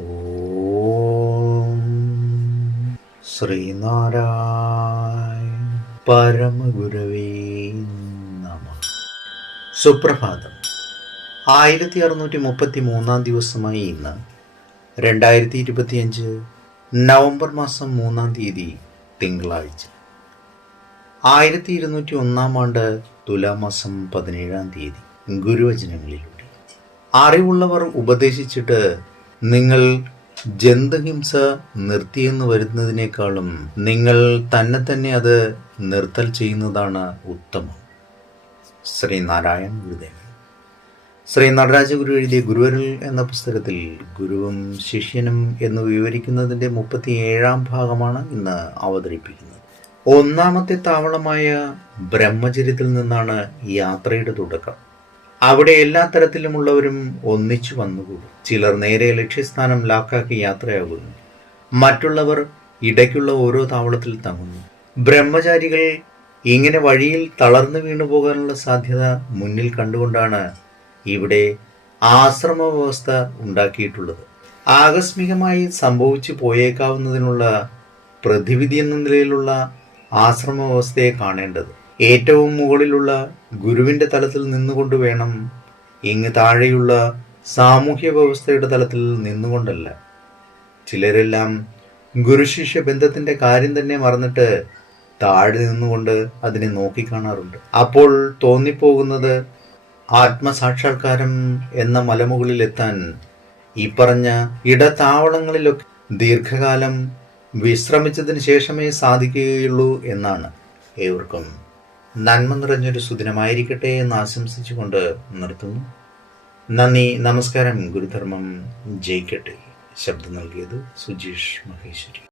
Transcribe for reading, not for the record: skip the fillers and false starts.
ഓം ശ്രീനാരായണ പരമഗുരവേ നമഃ. സുപ്രഭാതം. 1633 ദിവസമായി ഇന്ന് 2025 നവംബർ മാസം 3 തീയതി തിങ്കളാഴ്ച. 1201 ആണ്ട് തുലാമാസം 17 തീയതി. ഗുരുവചനങ്ങളിലൂടെ അറിവുള്ളവർ ഉപദേശിച്ചിട്ട് നിങ്ങൾ ജന്തുഹിംസ നിർത്തിയെന്ന് വരുന്നതിനേക്കാളും നിങ്ങൾ തന്നെ അത് നിർത്തൽ ചെയ്യുന്നതാണ് ഉത്തമം. ശ്രീനാരായണ ഗുരുദേവൻ. ശ്രീ നടരാജഗുരു എഴുതിയ ഗുരുവരുൾ എന്ന പുസ്തകത്തിൽ ഗുരുവും ശിഷ്യനും എന്ന് വിവരിക്കുന്നതിൻ്റെ 37 ഭാഗമാണ് ഇന്ന് അവതരിപ്പിക്കുന്നത്. ഒന്നാമത്തെ താവളമായ ബ്രഹ്മചര്യത്തിൽ നിന്നാണ് യാത്രയുടെ തുടക്കം. അവിടെ എല്ലാ തരത്തിലുമുള്ളവരും ഒന്നിച്ചു വന്നുകൂടും. ചിലർ നേരെ ലക്ഷ്യസ്ഥാനം ലാക്കാക്കി യാത്രയാകുന്നു. മറ്റുള്ളവർ ഇടയ്ക്കുള്ള ഓരോ താവളത്തിൽ തങ്ങുന്നു. ബ്രഹ്മചാരികൾ ഇങ്ങനെ വഴിയിൽ തളർന്നു വീണു പോകാനുള്ള സാധ്യത മുന്നിൽ കണ്ടുകൊണ്ടാണ് ഇവിടെ ആശ്രമ വ്യവസ്ഥ ഉണ്ടാക്കിയിട്ടുള്ളത്. ആകസ്മികമായി സംഭവിച്ചു പോയേക്കാവുന്നതിനുള്ള പ്രതിവിധി എന്ന നിലയിലുള്ള ആശ്രമ വ്യവസ്ഥയെ കാണേണ്ടത് ഏറ്റവും മുകളിലുള്ള ഗുരുവിൻ്റെ തലത്തിൽ നിന്നുകൊണ്ട് വേണം, ഇങ്ങ് താഴെയുള്ള സാമൂഹ്യ വ്യവസ്ഥയുടെ തലത്തിൽ നിന്നുകൊണ്ടല്ല. ചിലരെല്ലാം ഗുരുശിഷ്യ ബന്ധത്തിൻ്റെ കാര്യം തന്നെ മറന്നിട്ട് താഴെ നിന്നുകൊണ്ട് അതിനെ നോക്കിക്കാണാറുണ്ട്. അപ്പോൾ തോന്നിപ്പോകുന്നത് ആത്മസാക്ഷാത്കാരം എന്ന മലമുകളിലെത്താൻ ഈ പറഞ്ഞ ഇടതാവളങ്ങളിലൊക്കെ ദീർഘകാലം വിശ്രമിച്ചതിന് ശേഷമേ സാധിക്കുകയുള്ളൂ എന്നാണ്. ഏവർക്കും നന്മ നിറഞ്ഞൊരു സുദിനമായിരിക്കട്ടെ എന്ന് ആശംസിച്ചുകൊണ്ട് നിർത്തുന്നു. നന്ദി, നമസ്കാരം. ഗുരുധർമ്മം ജയിക്കട്ടെ. ശബ്ദം നൽകിയത് സുജീഷ് മഹേശ്വരി.